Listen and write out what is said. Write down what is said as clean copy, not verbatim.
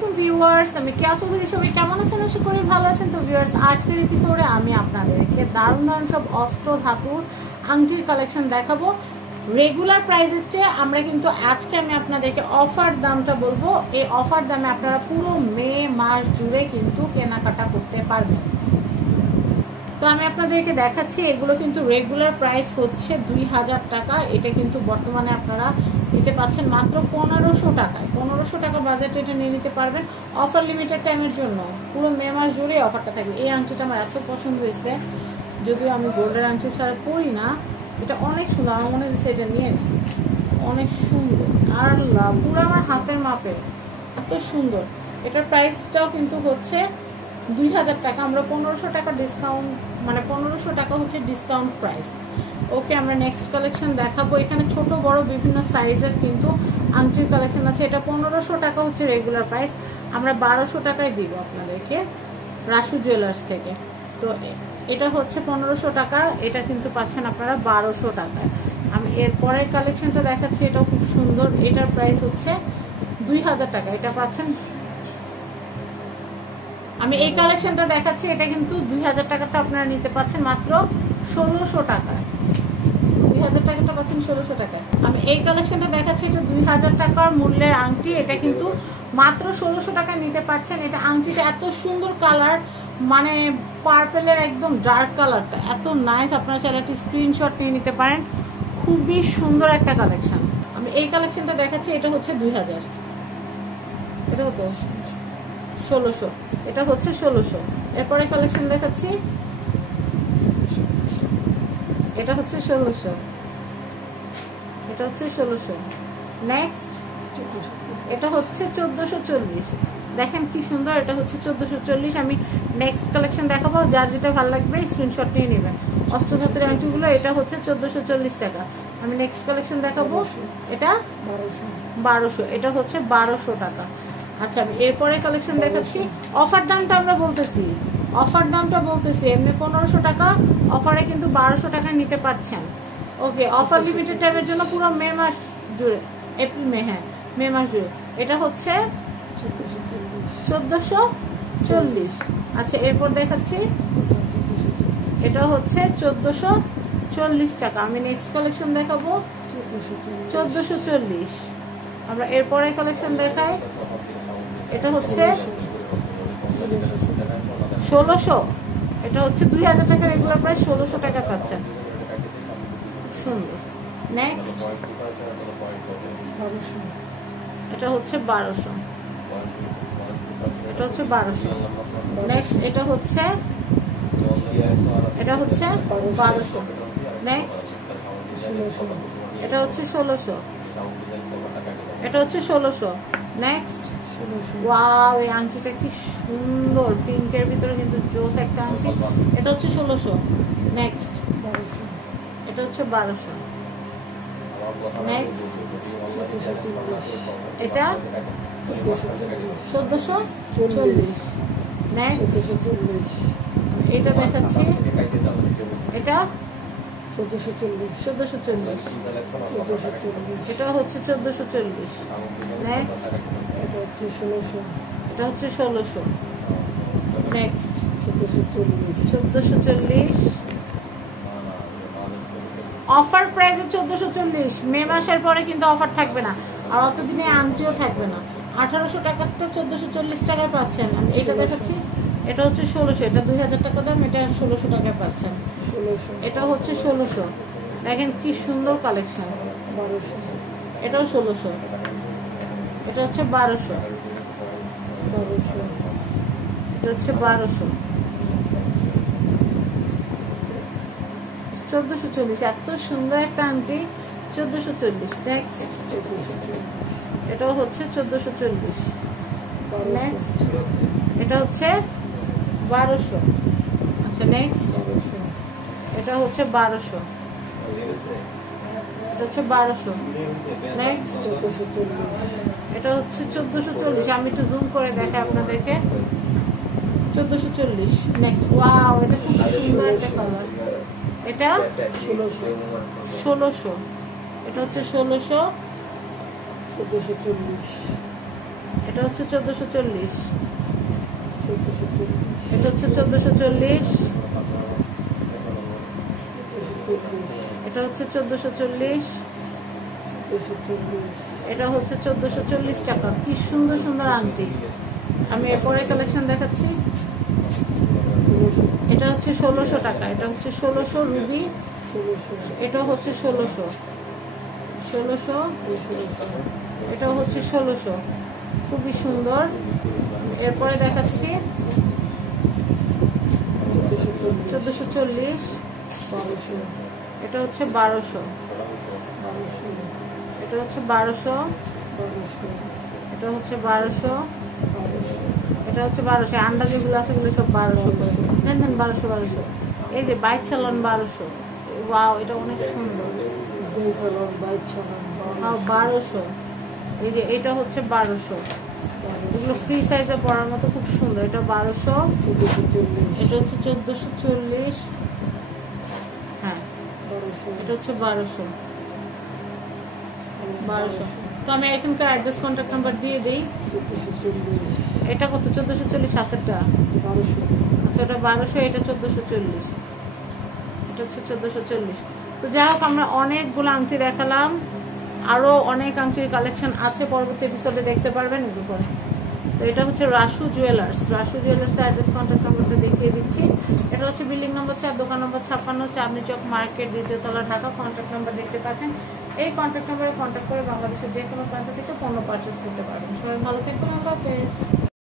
আলাইকুম ভিউয়ার্স, আমি কেয়া চৌধুরী। সবাই কেমন আছেন? আশা করি ভালো আছেন। তো ভিউয়ার্স, আজকের এপিসোডে আমি আপনাদেরকে দারুণ দারুণ সব অস্ত্র ধাতুর আংটির কালেকশন দেখাবো। রেগুলার প্রাইসের চেয়ে আমরা কিন্তু আজকে আমি আপনাদেরকে অফার দামটা বলবো। এই অফার দামে আপনারা পুরো মে মাস জুড়ে কিন্তু কেনাকাটা করতে পারবেন। তো আমি আপনাদেরকে দেখাচ্ছি, এগুলো কিন্তু রেগুলার প্রাইস হচ্ছে 2000 টাকা। এটা কিন্তু বর্তমানে আপনারা নিতে পাচ্ছেন মাত্র 1500 টাকায়। 1500 টাকা বাজেট এটা নিয়ে নিতে পারবেন অফার লিমিটেড টাইমের জন্য। পুরো মে মাস জুড়ে অফারটা থাকবে। এই আংটিটা আমার এত পছন্দ হয়েছে, যদিও আমি গোল্ডের আংটি ছাড়া পরি না। এটা অনেক সুন্দর, আমার মনে হচ্ছে এটা নিয়ে নিই। অনেক সুন্দর আর পুরো আমার হাতের মাপে, এত সুন্দর। এটার প্রাইসটাও কিন্তু হচ্ছে 2000 টাকা। আমরা 1500 টাকা ডিসকাউন্ট, মানে 1500 টাকা হচ্ছে ডিসকাউন্ট প্রাইস। ওকে, আমরা নেক্সট কালেকশন দেখাবো। এখানে ছোট বড় বিভিন্ন সাইজের কিন্তু আংটির কালেকশন আছে। এটা 1500 টাকা হচ্ছে রেগুলার প্রাইস, আমরা 1200 টাকায় দিব আপনাদেরকে রাসু জুয়েলার্স থেকে। তো এটা হচ্ছে 1500 টাকা, এটা কিন্তু পাচ্ছেন আপনারা 1200 টাকায়। আমি এরপরের কালেকশনটা দেখাচ্ছি, এটাও খুব সুন্দর। এটার প্রাইস হচ্ছে 2000 টাকা, এটা পাচ্ছেন। আমি এই কালেকশনটা দেখাচ্ছি, এটা কিন্তু 2000 টাকাটা আপনারা নিতে পাচ্ছেন মাত্র 1600 টাকায়। 2000 টাকাটা পাচ্ছেন 1600 টাকায়। আমি এই কালেকশনটা দেখাচ্ছি, এটা 2000 টাকার মূল্যের আংটি, এটা কিন্তু মাত্র 1600 টাকায় নিতে পারছেন। এটা আংটিটা এত সুন্দর কালার, মানে পার্পেলের একদম ডার্ক কালারটা এত নাইস। আপনারা চাইলে একটা স্ক্রিনশট নিয়ে নিতে পারেন। খুবই সুন্দর একটা কালেকশন। আমি এই কালেকশনটা দেখাচ্ছি, এটা হচ্ছে 2000, এটা হতো 1600, এটা হচ্ছে 1600। এরপরে কালেকশন দেখাচ্ছি, এটা হচ্ছে 1600, এটা হচ্ছে 1600। নেক্সট এটা হচ্ছে 1440। দেখেন কি সুন্দর, এটা হচ্ছে 1440। আমি নেক্সট কালেকশন দেখাবো, যার যেটা ভালো লাগবে স্ক্রিনশট নিয়ে নেবেন। অষ্টধাতুর আংটিগুলো, এটা হচ্ছে 1440 টাকা। আমি নেক্সট কালেকশন দেখাবো, এটা 1200, এটা হচ্ছে 1200 টাকা। আচ্ছা, আমি এরপরে কালেকশন দেখাচ্ছি। অফার দামটা আমরা বলতেছি, অফার দামটা বলতেছি। এমনি 1500 টাকা, অফারে কিন্তু 1200 টাকায় নিতে পারছেন। ওকে, অফার লিমিটেড টাইমের জন্য পুরো মে মাস জুড়ে, এপ্রিল মে, হ্যাঁ মে মাস জুড়ে। এটা হচ্ছে 1440। আচ্ছা, এরপর দেখাচ্ছি, এটা হচ্ছে 1440 টাকা। আমি নেক্সট কালেকশন দেখাবো 1440। আমরা এরপরে কালেকশন দেখাই, এটা হচ্ছে 1600, এটা হচ্ছে 2000 টাকা রেগুলার প্রাইস, 1600 টাকা পাচ্ছেন। সুন্দর। নেক্সট এটা হচ্ছে 1200, এটা হচ্ছে 1200। নেক্সট এটা হচ্ছে 1200। নেক্সট এটা হচ্ছে 1600, এটা হচ্ছে 1600। নেক্সট, ওয়াও, এই আংটিটা কি সুন্দর, পিঙ্কের ভিতরে কিন্তু জোস একটা আংটি। এটা হচ্ছে 1600। নেক্সট এটা হচ্ছে 1200। নেক্সট এটা 1440। নেক্সট এটা দেখাচ্ছি, এটা 1440। এটা হচ্ছে 1440। নেক্সট এটা হচ্ছে 1600, এটা হচ্ছে 1600। নেক্সট 1440। অফার প্রাইসে 1440। মে মাসের পরে কিন্তু অফার থাকবে না, আর অতদিনে আংটিও থাকবে না। 1800 টাকাটা 1440 টাকায় পাচ্ছেন। আমি এটা দেখাচ্ছি, এটা হচ্ছে 1600, এটা 2000 টাকা দাম, এটা 1600 টাকায় পাচ্ছেন। এটা হচ্ছে 1600। দেখেন কি সুন্দর কালেকশন। এটাও 1600, এটা হচ্ছে 1200, এটা হচ্ছে 1200। 1440, এত সুন্দর একটা আংটি, 1440। নেক্সট এটাও হচ্ছে 1440। নেক্সট এটা হচ্ছে 1200। আচ্ছা, নেক্সট এটা হচ্ছে 1200, এটা হচ্ছে 1200। নেক্সট এটা হচ্ছে 1440। আমি একটু জুম করে দেখাই আপনাদেরকে, 1440। নেক্সট, ওয়াও, এটা খুব সুন্দর একটা কালার। এটা 1600, এটা হচ্ছে 1600। 1440, এটা হচ্ছে 1440, এটা হচ্ছে 1440, এটা হচ্ছে 1440, এটা হচ্ছে 1440 টাকা। কি সুন্দর সুন্দর আংটি। আমি এরপরে কালেকশন দেখাচ্ছি। এটা হচ্ছে 1600 টাকা, এটা হচ্ছে 1600 রুবি, এটা হচ্ছে 1600, এটা হচ্ছে 1600, খুবই সুন্দর। এরপরে দেখাচ্ছি 1440, এটা হচ্ছে 1200, এটা হচ্ছে 1200, এটা হচ্ছে 1200, এটা হচ্ছে 1200। আন্ডা যেগুলো আছে সেগুলো সব 1200 করে দেন, 1200। এই যে বাইক চালান 1200। ওয়াও, এটা অনেক সুন্দর। 1200। এই যে এটা হচ্ছে 1200। এগুলো ফ্রি সাইজে পরার মতো খুব সুন্দর। এটা 1200, এটা হচ্ছে 1440, হ্যাঁ এটা হচ্ছে 1200। তো আমি এখানকার অ্যাড্রেস কন্ট্যাক্ট নাম্বার দিয়ে দিই। এটা কত? 1440 হাতেরটা। আচ্ছা, এটা 1200, এটা 1440, এটা হচ্ছে 1440। তো যাই হোক, আমরা অনেকগুলো আংটি দেখালাম, আরো অনেক আংটির কালেকশন আছে, পরবর্তী এপিসোডে দেখতে পারবেন এর উপরে। তো এটা হচ্ছে Rasu jewellers. Rasu jewellers address contact নাম্বারটা দেখিয়ে দিচ্ছি। এটা হচ্ছে বিল্ডিং নম্বর 4, দোকান নম্বর 56, চাঁদনী চক মার্কেট, 2য় তলা, ঢাকা। কন্ট্যাক্ট নাম্বার দেখতে পাচ্ছেন। এই কন্ট্যাক্ট নাম্বারে কন্ট্যাক্ট করে বাংলাদেশের যে কোনো প্রান্ত থেকে পণ্য পারচেস করতে পারবেন। সবাই ভালো থাকবেন। আল্লাহ হাফেজ।